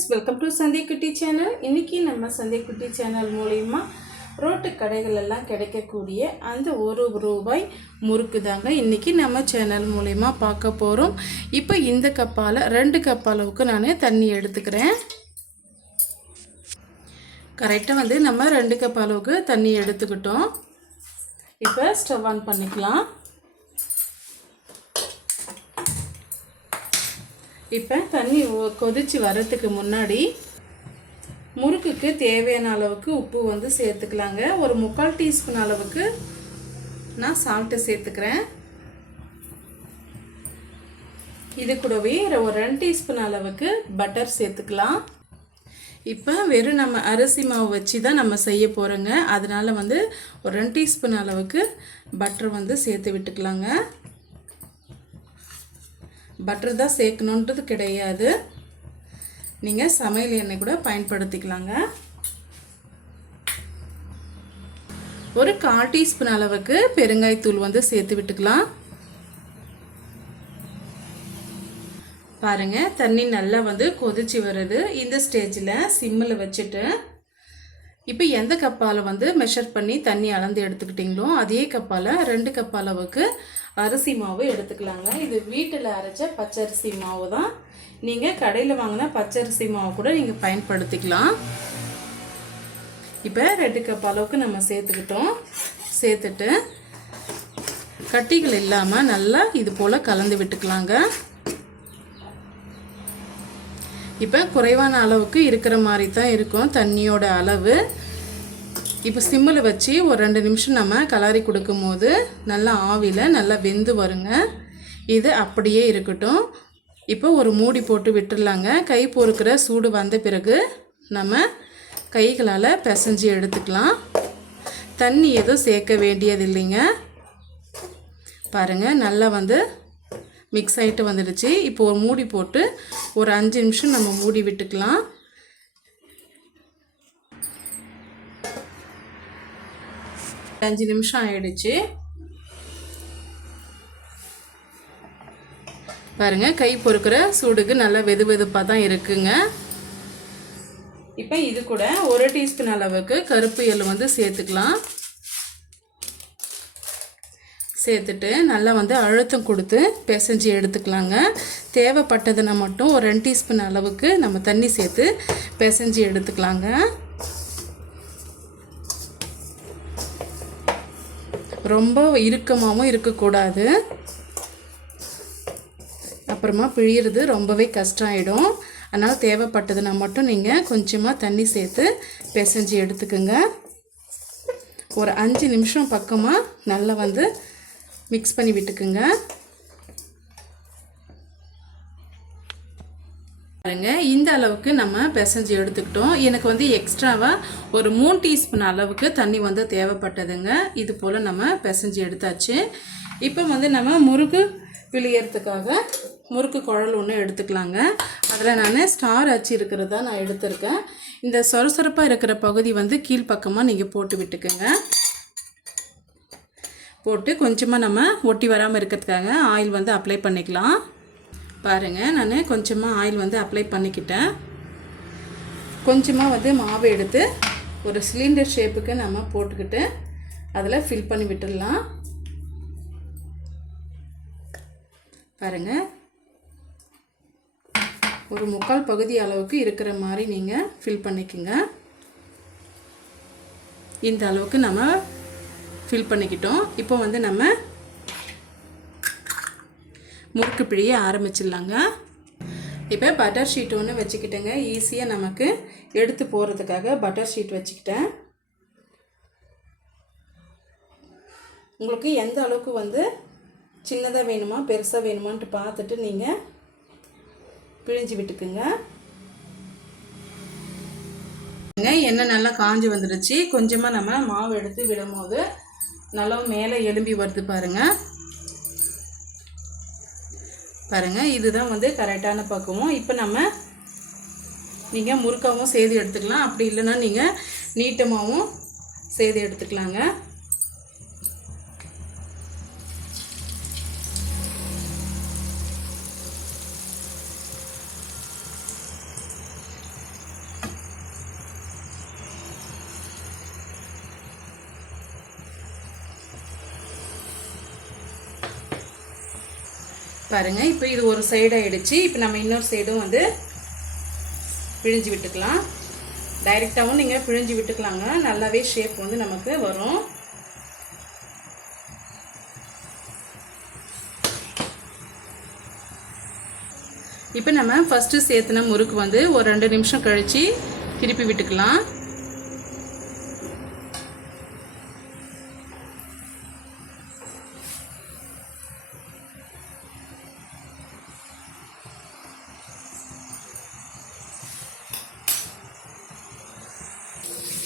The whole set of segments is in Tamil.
ஃப்ரெண்ட்ஸ் வெல்கம் டு சந்தை குட்டி சேனல் இன்றைக்கி நம்ம சந்தை குட்டி சேனல் மூலிமா ரோட்டு கடைகள் எல்லாம் கிடைக்கக்கூடிய அந்த ஒரு ரூபாய் முறுக்கு தாங்க இன்றைக்கி நம்ம சேனல் மூலிமா பார்க்க போகிறோம் இப்போ இந்த கப்பால் ரெண்டு கப் அளவுக்கு நான் தண்ணி எடுத்துக்கிறேன். கரெக்டாக வந்து நம்ம ரெண்டு கப் அளவுக்கு தண்ணி எடுத்துக்கிட்டோம். இப்போ ஸ்டவ் ஆன் பண்ணிக்கலாம். இப்போ தண்ணி கொதித்து கொதிச்சு வர்றதுக்கு முன்னாடி முறுக்குக்கு தேவையான அளவுக்கு உப்பு வந்து சேர்த்துக்கலாங்க. ஒரு முக்கால் டீஸ்பூன் அளவுக்கு நான் சால்ட்டு சேர்த்துக்கிறேன். இது கூடவே ஒரு ரெண்டு டீஸ்பூன் அளவுக்கு பட்டர் சேர்த்துக்கலாம். இப்போ வெறும் நம்ம அரிசி மாவு வச்சு தான் நம்ம செய்ய போகிறோங்க அதனால் வந்து ஒரு ரெண்டு டீஸ்பூன் அளவுக்கு பட்டர் வந்து சேர்த்து விட்டுக்கலாங்க. பட்டர் தான் சேர்க்கணுன்றது கிடையாது. நீங்கள் சமையல் எண்ணெய் கூட பயன்படுத்திக்கலாங்க. ஒரு கால் டீஸ்பூன் அளவுக்கு பெருங்காயத்தூள் வந்து சேர்த்து விட்டுக்கலாம். பாருங்கள் தண்ணி நல்லா வந்து கொதிச்சு வருது. இந்த ஸ்டேஜில் சிம்மில் வச்சுட்டு இப்போ எந்த கப்பால் வந்து மெஷர் பண்ணி தண்ணி அளந்து எடுத்துக்கிட்டிங்களோ அதே கப்பால் ரெண்டு கப் அளவுக்கு அரிசி மாவு எடுத்துக்கலாங்க. இது வீட்டில் அரைச்ச பச்சரிசி மாவு தான். நீங்கள் கடையில் வாங்கின பச்சரிசி மாவு கூட நீங்கள் பயன்படுத்திக்கலாம். இப்போ ரெண்டு கப் அளவுக்கு நம்ம சேர்த்துக்கிட்டோம். சேர்த்துட்டு கட்டிகள் இல்லாமல் நல்லா இது போல் கலந்து விட்டுக்கலாங்க. இப்போ குறைவான அளவுக்கு இருக்கிற மாதிரி தான் இருக்கும் தண்ணியோட அளவு. இப்போ சிம்மில் வச்சு ஒரு ரெண்டு நிமிஷம் நம்ம கலரி கொடுக்கும்போது நல்லா ஆவியில் நல்லா வெந்து வருங்க. இது அப்படியே இருக்கட்டும். இப்போ ஒரு மூடி போட்டு விட்டுடலாங்க கை பொறுக்கிற சூடு வந்த பிறகு நம்ம கைகளால் பிசைஞ்சு எடுத்துக்கலாம். தண்ணி எதுவும் சேர்க்க வேண்டியது இல்லைங்க பாருங்கள் நல்லா வந்து மிக்ஸ் ஆகிட்டு வந்துடுச்சு. இப்போ ஒரு மூடி போட்டு ஒரு அஞ்சு நிமிஷம் நம்ம மூடி விட்டுக்கலாம். அஞ்சு நிமிஷம் ஆயிடுச்சு. பாருங்கள் கை பொறுக்கிற சூடுக்கு நல்லா வெது வெதுப்பாக தான் இருக்குங்க. இப்போ இது கூட ஒரு டீஸ்பூன் அளவுக்கு கருப்பு எள்ளு வந்து சேர்த்துக்கலாம். சேர்த்துட்டு நல்லா வந்து அழுத்தம் கொடுத்து பிசைஞ்சு எடுத்துக்கலாங்க. தேவைப்பட்டதுன்னா மட்டும் ஒரு ரெண்டு டீஸ்பூன் அளவுக்கு நம்ம தண்ணி சேர்த்து பிசைஞ்சு எடுத்துக்கலாங்க. ரொம்ப இறுக்கமாகவும் இருக்கக்கூடாது. அப்புறமா பிழியிறது ரொம்பவே கஷ்டம் ஆகிடும் அதனால் தேவைப்பட்டதுன்னா மட்டும் நீங்கள் கொஞ்சமாக தண்ணி சேர்த்து பிசைஞ்சு எடுத்துக்கோங்க. ஒரு அஞ்சு நிமிஷம் பக்கமாக நல்லா வந்து மிக்ஸ் பண்ணி விட்டுக்குங்க. பாருங்க இந்த அளவுக்கு நம்ம பிசைஞ்சு எடுத்துக்கிட்டோம். எனக்கு வந்து எக்ஸ்ட்ராவாக ஒரு மூணு டீஸ்பூன் அளவுக்கு தண்ணி வந்து தேவைப்பட்டதுங்க. இது போல் நம்ம பிசைஞ்சு எடுத்தாச்சு. இப்போ வந்து நம்ம முறுக்கு பிழியறதுக்காக முறுக்கு குழல் ஒன்று எடுத்துக்கலாங்க. அதில் நான் ஸ்டார் அச்சு இருக்கிறதா நான் எடுத்திருக்கேன். இந்த சொரசொரப்பாக இருக்கிற பகுதி வந்து கீழ்ப்பக்கமாக நீங்கள் போட்டு விட்டுக்குங்க. போட்டு கொஞ்சமாக நம்ம ஒட்டி வராமல் இருக்கிறதுக்காக ஆயில் வந்து அப்ளை பண்ணிக்கலாம். பாருங்கள் நான் கொஞ்சமாக ஆயில் வந்து அப்ளை பண்ணிக்கிட்டேன். கொஞ்சமாக வந்து மாவு எடுத்து ஒரு சிலிண்டர் ஷேப்புக்கு நம்ம போட்டுக்கிட்டு அதில் ஃபில் பண்ணி விட்டுடலாம். பாருங்கள் ஒரு முக்கால் பகுதி அளவுக்கு இருக்கிற மாதிரி நீங்கள் ஃபில் பண்ணிக்கோங்க. இந்த அளவுக்கு நம்ம ஃபில் பண்ணிக்கிட்டோம். இப்போ வந்து நம்ம முறுக்கு பிழிய ஆரம்பிச்சிடலாங்க. இப்போ பட்டர் ஷீட் ஒன்று வச்சுக்கிட்டேங்க. ஈஸியாக நமக்கு எடுத்து போகிறதுக்காக பட்டர் ஷீட் வச்சுக்கிட்டேன். உங்களுக்கு எந்த அளவுக்கு வந்து சின்னதாக வேணுமா பெருசாக வேணுமான்ட்டு பார்த்துட்டு நீங்கள் பிழிஞ்சு விட்டுக்குங்க. எண்ணெய் நல்லா காஞ்சி வந்துடுச்சு கொஞ்சமாக நம்ம மாவு எடுத்து விடும்போது நல்லா மேலே எலும்பி வருது பாருங்கள் பாருங்கள் இதுதான் வந்து கரெக்டான பக்குவம். இப்போ நம்ம நீங்கள் முறுக்காவும் செய்து எடுத்துக்கலாம். அப்படி இல்லைன்னா நீங்கள் நீட்டமாகவும் செய்து எடுத்துக்கலாங்க. பாருங்கள் இப்போ இது ஒரு சைடு ஆகிடுச்சு இப்போ நம்ம இன்னொரு சைடும் வந்து பிழிஞ்சு விட்டுக்கலாம். டைரெக்டாகவும் நீங்கள் பிழிஞ்சு விட்டுக்கலாங்க. நல்லாவே ஷேப் வந்து நமக்கு வரும். இப்போ நம்ம ஃபஸ்ட்டு சேர்த்துன முறுக்கு வந்து ஒரு ரெண்டு நிமிஷம் கழித்து திருப்பி விட்டுக்கலாம்.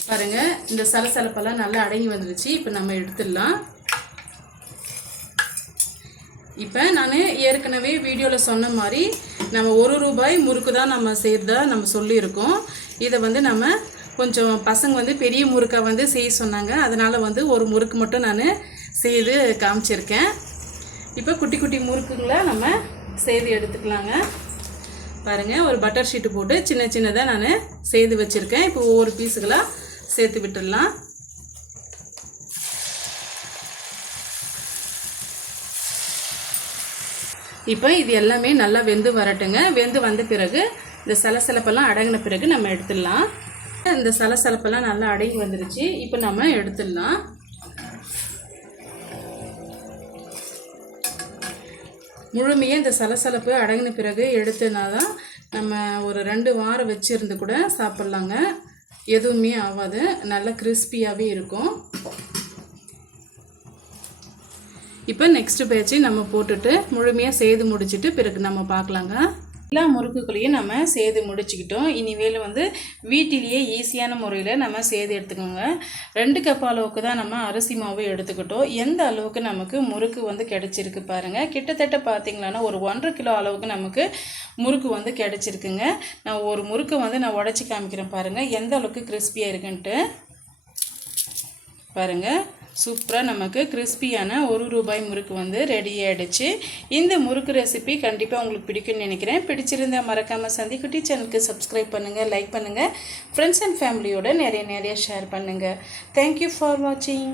பாருங்க இந்த சலசலப்பெல்லாம் நல்லா அடங்கி வந்துருச்சு. இப்போ நம்ம எடுத்துடலாம். இப்போ நான் ஏற்கனவே வீடியோவில் சொன்ன மாதிரி நம்ம ஒரு ரூபாய் முறுக்கு தான் நம்ம செய்கிறதா நம்ம சொல்லியிருக்கோம். இதை வந்து நம்ம கொஞ்சம் பசங்க வந்து பெரிய முறுக்கை வந்து செய்ய சொன்னாங்க. அதனால் வந்து ஒரு முறுக்கு மட்டும் நான் செய்து காமிச்சிருக்கேன். இப்போ குட்டி குட்டி முறுக்குங்களை நம்ம செய்து எடுத்துக்கலாங்க. பாருங்கள் ஒரு பட்டர் ஷீட்டு போட்டு சின்ன சின்னதாக நான் செய்து வச்சுருக்கேன். இப்போ ஒவ்வொரு பீஸுகளாக சேர்த்து விட்டுடலாம். இப்போ இது எல்லாமே நல்லா வெந்து வரட்டுங்க. வெந்து வந்த பிறகு இந்த சலசலப்பெல்லாம் அடங்கின பிறகு நம்ம எடுத்துடலாம். இந்த சலசலப்பெல்லாம் நல்லா அடங்கி வந்துருச்சு. இப்போ நம்ம எடுத்துடலாம். முழுமையாக இந்த சலசலப்பு அடங்கின பிறகு எடுத்துனா தான் நம்ம ஒரு ரெண்டு வாரம் வச்சுருந்து கூட சாப்பிட்லாங்க. எதுவுமே ஆகாது நல்லா கிறிஸ்பியாகவே இருக்கும். இப்போ நெக்ஸ்ட் பேஜை நம்ம போட்டுட்டு முழுமையாக செய்து முடிச்சுட்டு பிறகு நம்ம பார்க்கலாங்க. எல்லா முறுக்குகளையும் நம்ம செய்து முடிச்சுக்கிட்டோம். இனிமேல் வந்து வீட்டிலேயே ஈஸியான முறையில் நம்ம செய்து எடுத்துக்கோங்க. ரெண்டு கப் அளவுக்கு தான் நம்ம அரிசி மாவு எடுத்துக்கிட்டோம். எந்த அளவுக்கு நமக்கு முறுக்கு வந்து கிடச்சிருக்கு பாருங்கள் கிட்டத்தட்ட பார்த்தீங்களான்னா ஒரு ஒன்றரை கிலோ அளவுக்கு நமக்கு முறுக்கு வந்து கிடச்சிருக்குங்க. நான் ஒரு முறுக்கு வந்து நான் உடச்சி காமிக்கிறேன் பாருங்கள் எந்த அளவுக்கு கிறிஸ்பியாக இருக்குன்ட்டு பாருங்கள் சூப்பராக நமக்கு கிறிஸ்பியான ஒரு ரூபாய் முறுக்கு வந்து ரெடி ஆகிடுச்சு இந்த முறுக்கு ரெசிபி கண்டிப்பாக உங்களுக்கு பிடிக்கும்னு நினைக்கிறேன். பிடிச்சிருந்தா மறக்காமல் சந்திக்குட்டி சேனலுக்கு சப்ஸ்கிரைப் பண்ணுங்கள் லைக் பண்ணுங்கள் ஃப்ரெண்ட்ஸ் அண்ட் ஃபேமிலியோட நிறைய நிறைய ஷேர் பண்ணுங்கள் தேங்க்யூ ஃபார் வாட்சிங்